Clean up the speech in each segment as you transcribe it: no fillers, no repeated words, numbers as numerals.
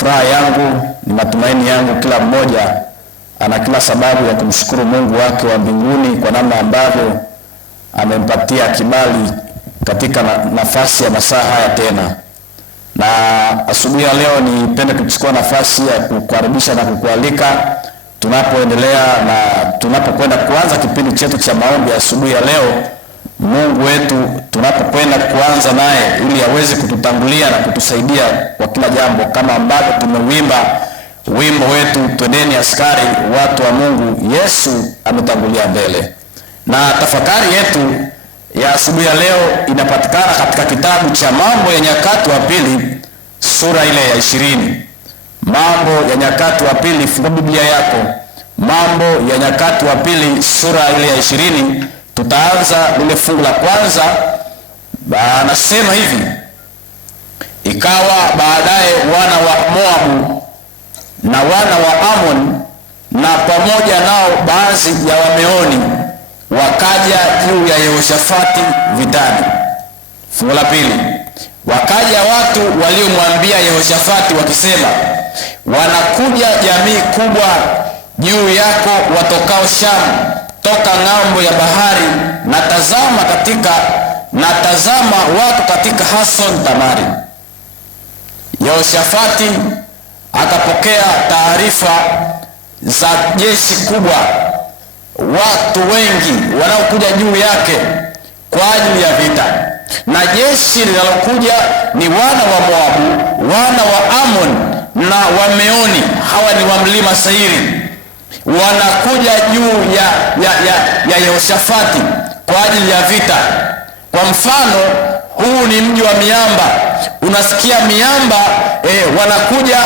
furaha yangu, ni matumaini yangu kila mmoja ana kila sababu ya kumshukuru Mungu wake wa mbinguni kwa namna ambavyo amempatia kibali katika nafasi ya masaa haya tena. Na asubuhi ya leo nipende kuchukua nafasi ya kukaribisha na kukualika tunapoendelea na tunapokwenda kuanza kipindi chetu cha maombi asubuhi ya leo. Mungu wetu tunapokwenda kuanza naye ili aweze kututangulia na kutusaidia kwa kila jambo, kama ambavyo tumeuimba wimbo wetu, twendeni askari watu wa Mungu, Yesu ametangulia mbele. Na tafakari yetu ya asubuhi ya leo inapatikana katika kitabu cha Mambo ya Nyakati wa Pili sura ile ya 20. Mambo ya Nyakati wa Pili, funga Biblia yako. Mambo ya Nyakati wa Pili sura ile ya 20. Tutaanza lile fungu la kwanza. Anasema hivi: ikawa baadaye wana wa Moabu na wana wa Amon na pamoja nao baadhi ya Wameoni wakaja juu ya Yehoshafati vitani. Fungu la pili: wakaja watu waliomwambia Yehoshafati wakisema, wanakuja jamii kubwa juu yako watokao Shamu toka ng'ambo ya bahari, na tazama watu katika Hason Tamari. Yehoshafati akapokea taarifa za jeshi kubwa, watu wengi wanaokuja juu yake kwa ajili ya vita. Na jeshi linalokuja ni wana wa Moabu, wana wa Amon na Wameoni, hawa ni wa mlima Seiri, wanakuja juu ya Yehoshafati kwa ajili ya vita. Kwa mfano, huu ni mji wa miamba. Unasikia miamba, wanakuja,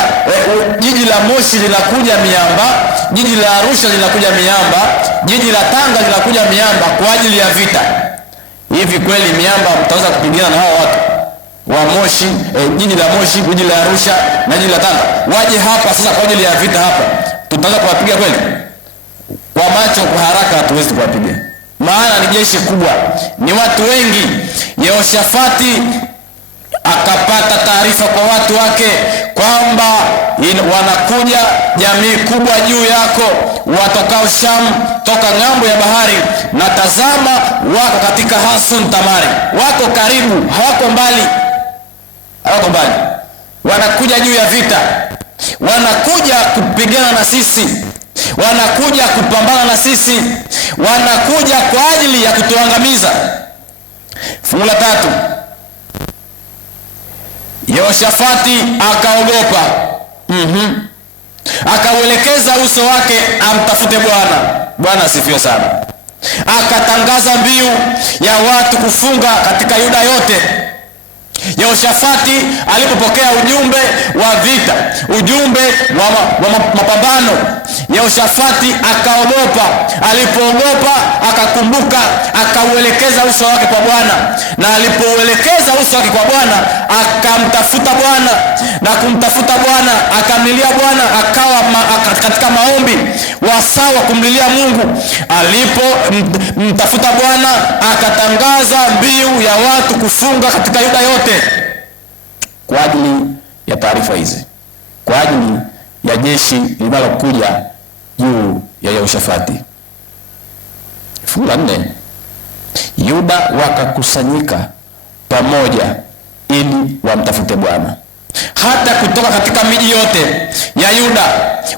jiji la Moshi linakuja miamba, jiji la Arusha linakuja miamba, jiji la Tanga linakuja miamba kwa ajili ya vita. Hivi kweli miamba mtaweza kupigana na hao watu wa Moshi, jiji la Moshi, jiji la Arusha na jiji la Tanga waje hapa sasa kwa ajili ya vita hapa? Tutaweza kuwapiga kweli? Kwa macho, kwa haraka hatuwezi kuwapiga, maana ni jeshi kubwa, ni watu wengi. Yehoshafati akapata taarifa kwa watu wake kwamba wanakuja jamii kubwa juu yako watokao Shamu toka ng'ambo ya bahari, na tazama wako katika Hason Tamari. Wako karibu, hawako mbali, wanakuja juu ya vita, wanakuja kupigana na sisi, wanakuja kupambana na sisi, wanakuja kwa ajili ya kutuangamiza. Fungu la 3: Yehoshafati akaogopa, akauelekeza uso wake amtafute Bwana. Bwana asifiwe sana. Akatangaza mbiu ya watu kufunga katika Yuda yote. Yehoshafati alipopokea ujumbe wa vita, ujumbe wa mapambano, Yehoshafati akaogopa. Alipoogopa akakumbuka, akauelekeza uso wake kwa Bwana, na alipouelekeza uso wake kwa Bwana akamtafuta Bwana, na kumtafuta Bwana akamlilia Bwana, akawa katika maombi, wasawa kumlilia Mungu. Alipomtafuta Bwana akatangaza mbiu ya watu kufunga katika Yuda yote kwa ajili ya taarifa hizi, kwa ajili ya jeshi linalokuja juu ya Yehoshafati. Fungu la 4: Yuda wakakusanyika pamoja ili wamtafute Bwana. Hata kutoka katika miji yote ya Yuda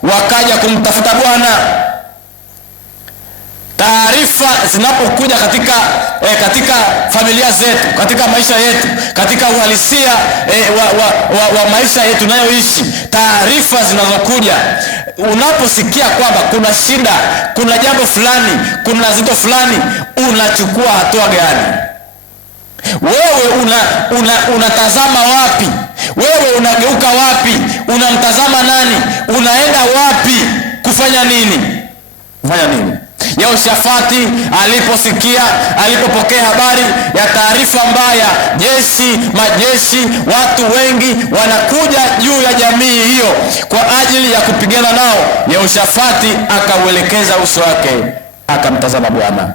wakaja kumtafuta Bwana. Taarifa zinapokuja katika familia zetu, katika maisha yetu, katika uhalisia wa maisha yetu nayoishi, taarifa zinazokuja, unaposikia kwamba kuna shida, kuna jambo fulani, kuna zito fulani, unachukua hatua gani? Wewe unatazama wapi? Wewe unageuka wapi? Unamtazama nani? Unaenda wapi? Kufanya nini? Yehoshafati alipopokea habari ya taarifa mbaya, majeshi, watu wengi wanakuja juu ya jamii hiyo kwa ajili ya kupigana nao, Yehoshafati akauelekeza uso wake, akamtazama Bwana,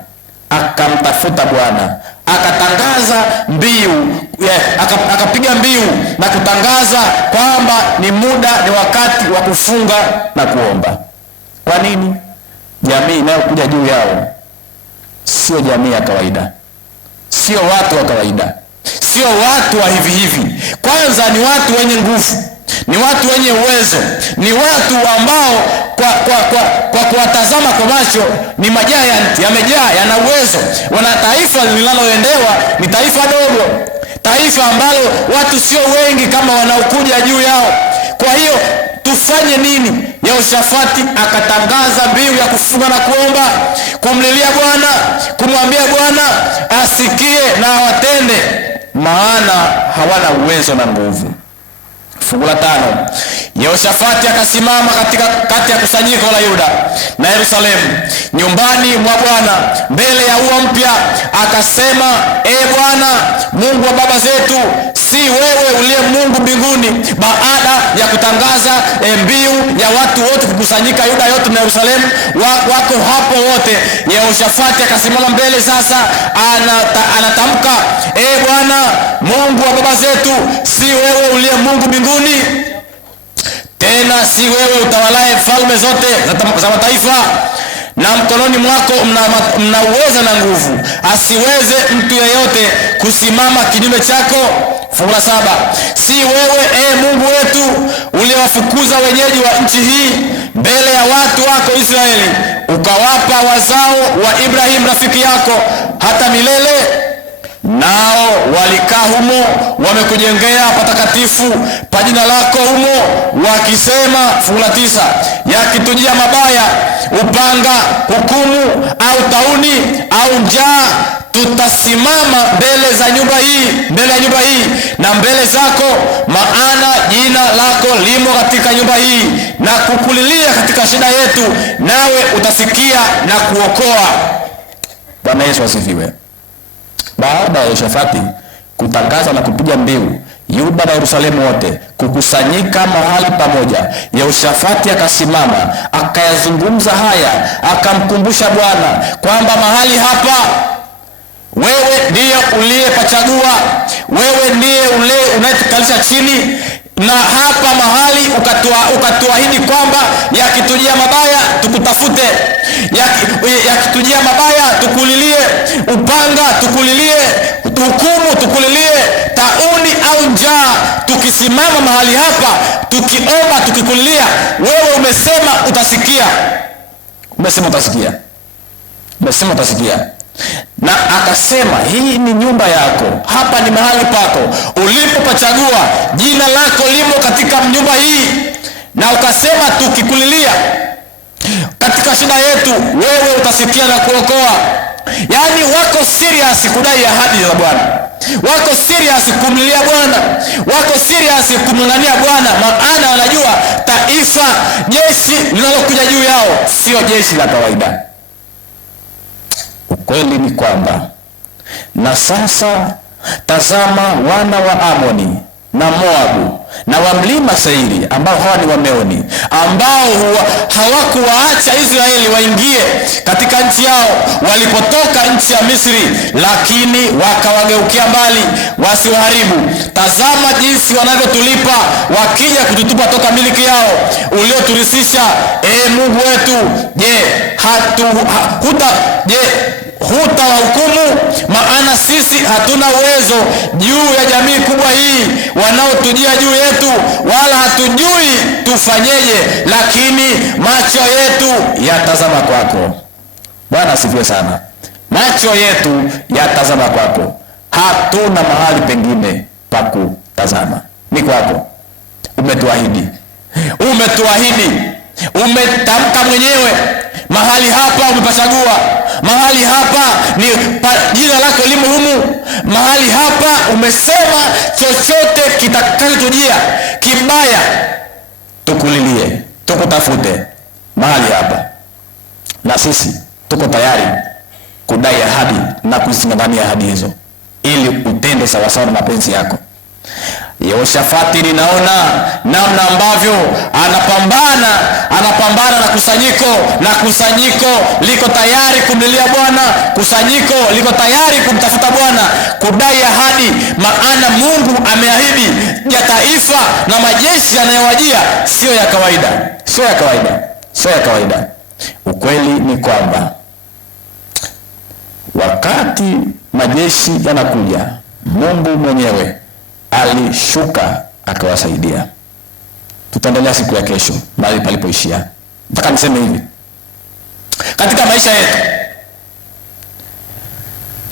akamtafuta Bwana, akatangaza mbiu, akapiga mbiu na kutangaza kwamba ni muda, ni wakati wa kufunga na kuomba. Kwa nini? Jamii inayokuja juu yao sio jamii ya kawaida, sio watu wa kawaida, sio watu wa hivi hivi. Kwanza ni watu wenye nguvu, ni watu wenye uwezo, ni watu ambao kwa kuwatazama kwa macho ni majianti, yamejaa, yana uwezo. Wana taifa linaloendewa ni taifa dogo, taifa ambalo watu sio wengi kama wanaokuja juu yao. Kwa hiyo tufanye nini? Yehoshafati akatangaza mbiu ya kufunga na kuomba, kumlilia Bwana, kumwambia Bwana asikie na awatende, maana hawana uwezo na nguvu. Fungu la 5, Yehoshafati akasimama kati ya kusanyiko la Yuda na Yerusalemu nyumbani mwa Bwana mbele ya ua mpya, akasema, Bwana Mungu wa baba zetu, si wewe uliye Mungu mbinguni? Baada ya kutangaza mbiu ya watu wote kukusanyika, Yuda yote na Yerusalemu wako hapo wote, Yehoshafati akasimama mbele sasa, anatamka, Bwana Mungu wa baba zetu, si wewe uliye Mungu mbinguni? Tena si wewe utawalaye falme zote za mataifa, na mkononi mwako mna uweza na nguvu, asiweze mtu yeyote kusimama kinyume chako. Fungu la 7, si wewe Mungu wetu uliwafukuza wenyeji wa nchi hii mbele ya watu wako Israeli, ukawapa wazao wa Ibrahim rafiki yako hata milele? Nao walikaa humo, wamekujengea patakatifu pa jina lako humo, wakisema, fungu la 9, yakitujia mabaya, upanga, hukumu au tauni au njaa, tutasimama mbele ya nyumba hii na mbele zako, maana jina lako limo katika nyumba hii, na kukulilia katika shida yetu, nawe utasikia na kuokoa. Bwana Yesu asifiwe. Baada ya Yehoshafati kutangaza na kupiga mbiu, Yuda na Yerusalemu wote kukusanyika mahali pamoja, Yehoshafati akasimama akayazungumza haya, akamkumbusha Bwana kwamba mahali hapa wewe ndiye uliyepachagua, wewe ndiye unayetukalisha chini, na hapa mahali ukatuahidi kwamba yakitujia mabaya tukutafute, yakitujia mabaya tukulilie, upanga tukulilie, hukumu tukulilie, tauni au njaa, tukisimama mahali hapa tukiomba, tukikulilia, wewe umesema utasikia. Umesema utasikia. Na akasema, hii ni nyumba yako, hapa ni mahali pako ulipopachagua, jina lako limo katika nyumba hii, na ukasema tukikulilia katika shida yetu, wewe utasikia na kuokoa. Yaani wako serious kudai ahadi za Bwana, wako serious kumlilia Bwana, wako serious kumng'ang'ania Bwana, maana wanajua taifa, jeshi linalokuja juu yao sio jeshi la kawaida. Ukweli ni kwamba, na sasa tazama, wana wa Amoni na Moabu na wa mlima Seiri, ambao hawa ni Wameoni, ambao hawakuwaacha Israeli waingie katika nchi yao walipotoka nchi ya Misri, lakini wakawageukia mbali wasiwaharibu. Tazama jinsi wanavyotulipa, wakija kututupa toka miliki yao ulioturisisha. Mungu wetu, hutawahukumu? Maana sisi hatuna uwezo juu ya jamii kubwa hii wanaotujia juu yetu, wala hatujui tufanyeje, lakini macho yetu yatazama kwako. Bwana asifiwe sana. Macho yetu yatazama kwako, hatuna mahali pengine pa kutazama, ni kwako. Umetuahidi, umetamka mwenyewe, mahali hapa umepachagua, mahali hapa ni jina lako limo humu, mahali hapa umesema chochote kitakachotujia kibaya tukulilie, tukutafute mahali hapa, na sisi tuko tayari kudai ahadi na kusimamia ahadi hizo, ili utende sawasawa na mapenzi yako. Yehoshafati ninaona namna ambavyo anapambana na kusanyiko liko tayari kumlilia Bwana, kusanyiko liko tayari kumtafuta Bwana, kudai ahadi, maana Mungu ameahidi ya taifa na majeshi yanayowajia sio ya kawaida. Ukweli ni kwamba wakati majeshi yanakuja, Mungu mwenyewe alishuka akawasaidia. Tutaendelea siku ya kesho mahali palipoishia. Nataka niseme hivi, katika maisha yetu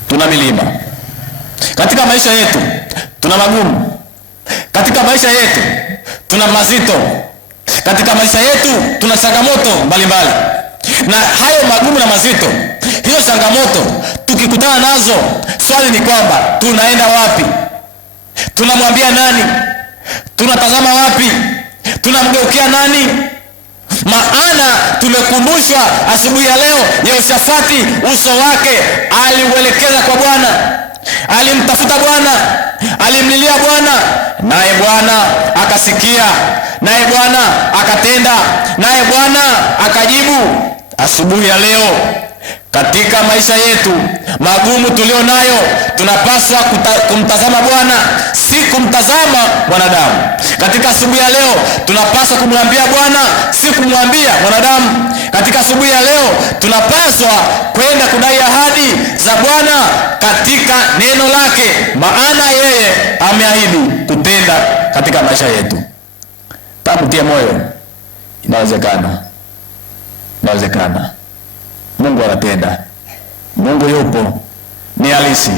tuna milima, katika maisha yetu tuna magumu, katika maisha yetu tuna mazito, katika maisha yetu tuna changamoto mbalimbali. Na hayo magumu na mazito, hiyo changamoto tukikutana nazo, swali ni kwamba tunaenda wapi? Tunamwambia nani? Tunatazama wapi? Tunamgeukia nani? Maana tumekumbushwa asubuhi ya leo, Yehoshafati uso wake aliuelekeza kwa Bwana, alimtafuta Bwana, alimlilia Bwana, naye Bwana akasikia, naye Bwana akatenda, naye Bwana akajibu. Asubuhi ya leo katika maisha yetu magumu tulio nayo, tunapaswa kumtazama Bwana, si kumtazama mwanadamu. Katika asubuhi ya leo tunapaswa kumwambia Bwana, si kumwambia mwanadamu. Katika asubuhi ya leo tunapaswa kwenda kudai ahadi za Bwana katika neno lake, maana yeye ameahidi kutenda katika maisha yetu. Takutia moyo, inawezekana. Mungu anatenda. Mungu yupo, ni halisi.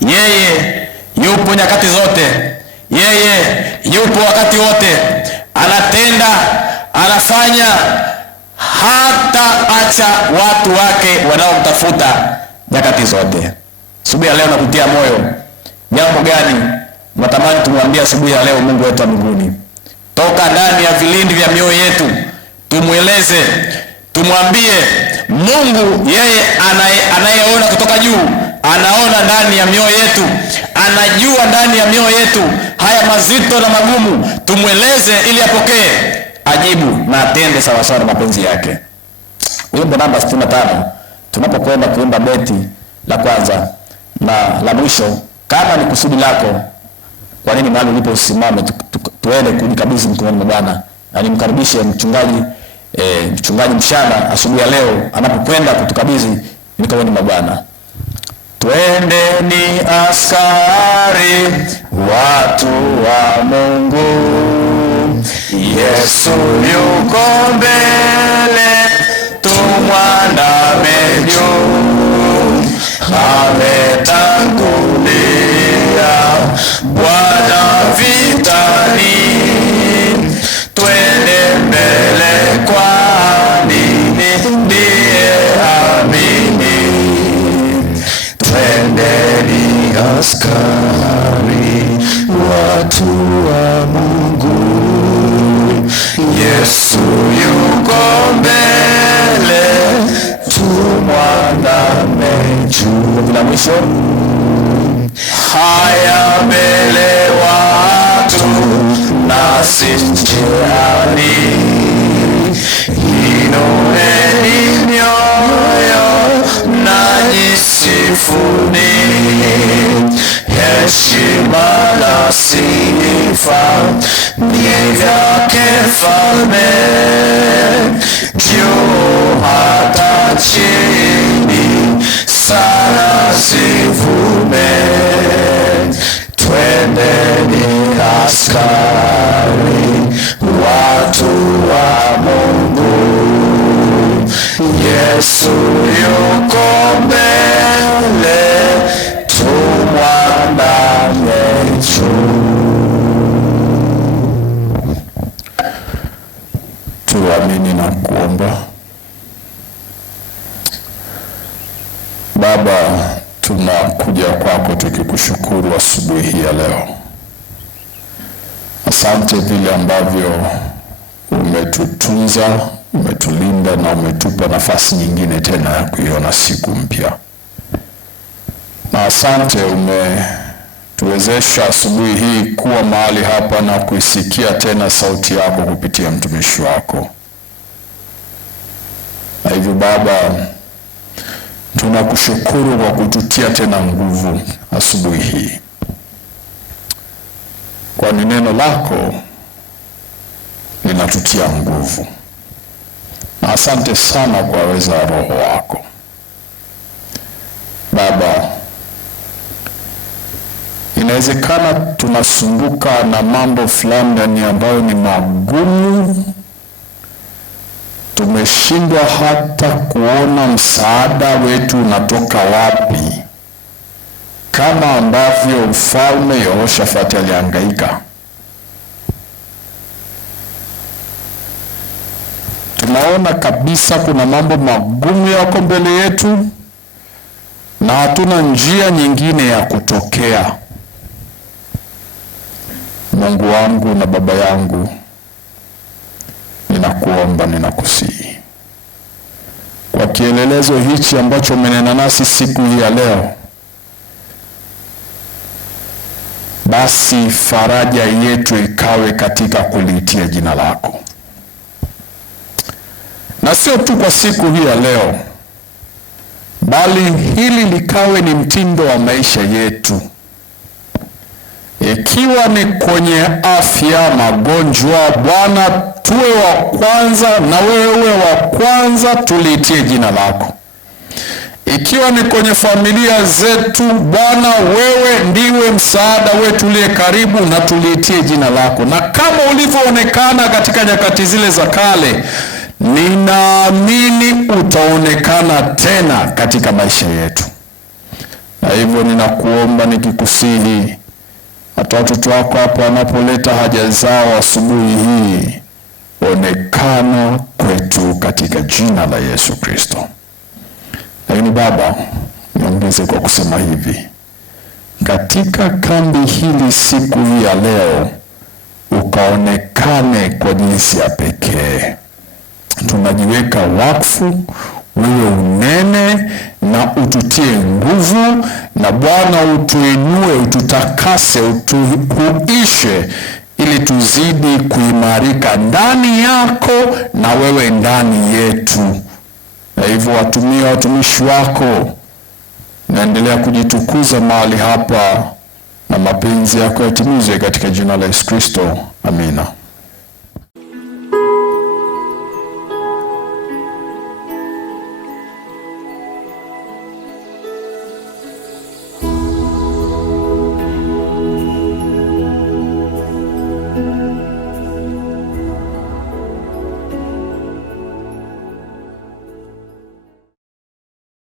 Yeye yupo nyakati zote, yeye yupo wakati wote, anatenda, anafanya, hata acha watu wake wanaomtafuta nyakati zote. Asubuhi ya leo nakutia moyo. Jambo gani natamani tumwambie asubuhi ya leo Mungu wetu wa mbinguni? Toka ndani ya vilindi vya mioyo yetu tumweleze, tumwambie Mungu, yeye anayeona kutoka juu, anaona ndani ya mioyo yetu, anajua ndani ya mioyo yetu haya mazito na magumu. Tumweleze ili apokee, ajibu na atende sawa sawa na mapenzi yake. Wimbo namba 65 tunapokwenda kuimba beti la kwanza na la mwisho, kama ni kusudi lako, kwa nini mahali ulipo usimame, tuende kujikabidhi mkononi mwa Bwana, na nimkaribishe mchungaji Mshana asubuhi ya leo anapokwenda kutukabidhi mikononi mwa Bwana. Twendeni askari, watu wa Mungu, Yesu yuko mbele, tumwandame juu, ametangulia Bwana vitani, twende mbele kwani ndiye amini. Twendeni askari, watu wa Mungu, Yesu yuko mbele, tumwandame juu. Bila mwisho, haya mbele watu nasi njiani, inueni mioyo nanyi sifuni, heshima na sifa ni vyake Mfalme, juu hata chini sana zivume. Twendeni askari, watu wa Mungu, Yesu yuko mbele, tumwandame juu. Tuamini na kuomba. Baba, tunakuja kwako tukikushukuru asubuhi ya leo. Asante vile ambavyo umetutunza, umetulinda na umetupa nafasi nyingine tena ya kuiona siku mpya. Na asante tuwezesha asubuhi hii kuwa mahali hapa na kuisikia tena sauti yako kupitia mtumishi wako. Na hivyo Baba, tunakushukuru kwa kututia tena nguvu asubuhi hii, kwani neno lako linatutia nguvu. Na asante sana kwa uwezo wa Roho wako. Baba, inawezekana tunasumbuka na mambo fulani ambayo ni magumu, tumeshindwa hata kuona msaada wetu unatoka wapi, kama ambavyo mfalme Yehoshafati alihangaika. Tunaona kabisa kuna mambo magumu yako mbele yetu na hatuna njia nyingine ya kutokea. Mungu wangu na Baba yangu, ninakuomba, ninakusihi kwa kielelezo hichi ambacho umenena nasi siku hii ya leo, basi faraja yetu ikawe katika kuliitia jina lako. Na sio tu kwa siku hii ya leo, bali hili likawe ni mtindo wa maisha yetu. Ikiwa ni kwenye afya, magonjwa, Bwana, tuwe wa kwanza na wewe wa kwanza, tuliitie jina lako. Ikiwa ni kwenye familia zetu, Bwana, wewe ndiwe msaada wetu uliye karibu, na tuliitie jina lako. Na kama ulivyoonekana katika nyakati zile za kale, ninaamini utaonekana tena katika maisha yetu. Na hivyo ninakuomba nikikusihi, hata watoto wako hapo wanapoleta haja zao asubuhi hii, onekana kwetu katika jina la Yesu Kristo. Lakini Baba, niongeze kwa kusema hivi, katika kambi hili siku hii ya leo, ukaonekane kwa jinsi ya pekee. Tunajiweka wakfu, wewe unene na ututie nguvu, na Bwana utuinue, ututakase, utuhuishe, ili tuzidi kuimarika ndani yako na wewe ndani yetu. Na hivyo watumie watumishi wako, naendelea kujitukuza mahali hapa, na mapenzi yako yatimizwe katika jina la Yesu Kristo. Amina.